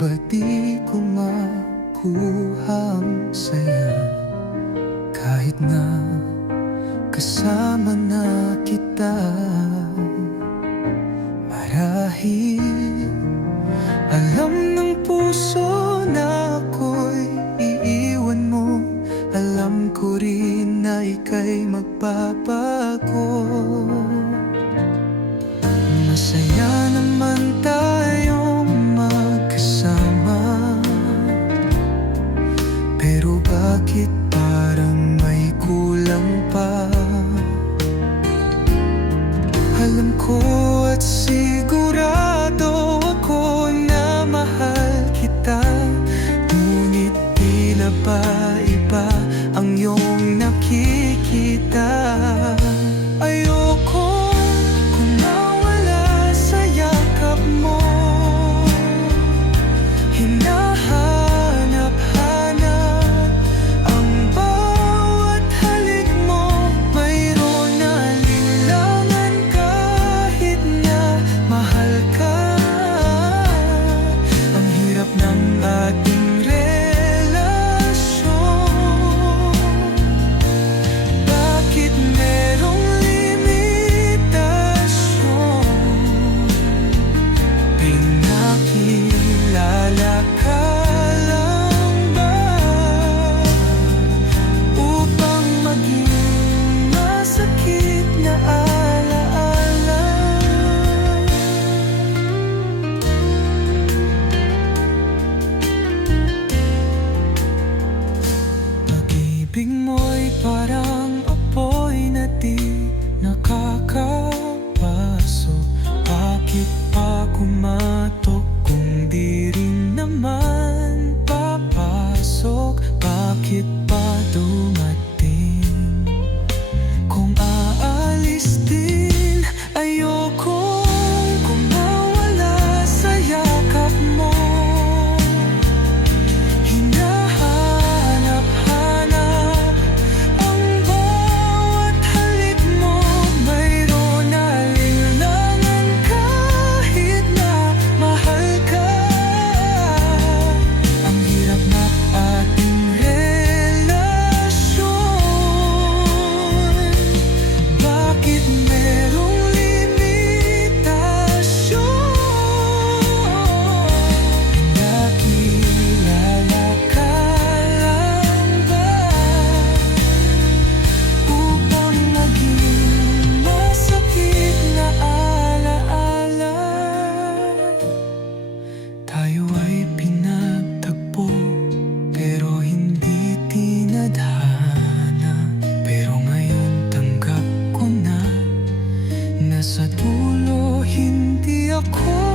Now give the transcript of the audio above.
Ba't di ko makuha ang saya kahit na kasama na kita? Marahil alam ng puso na ako'y iiwan mo. Alam ko rin na ika'y magbabago. Masaya naman tayong magkasama, pero bakit parang may kulang pa? Alam ko at sigurado ako na mahal kita, ngunit tila ba iba ang iyong nakikita? Ayoko kung mawala sa yakap mo. Hinahanap-hanap ang bawat halik mo. Mayroon na linlangan kahit na mahal ka. Ang hirap ng ating pag-ibig mo'y parang apoy na di nakakapasok. Bakit pa kumatok kung di rin naman papasok? Bakit pa dumating kung aalis din? Ayoko kung mawala sa yakap mo. Tayo ay pinagtagpo pero hindi tinadhana. Pero ngayon tanggap ko na sa dulo hindi ako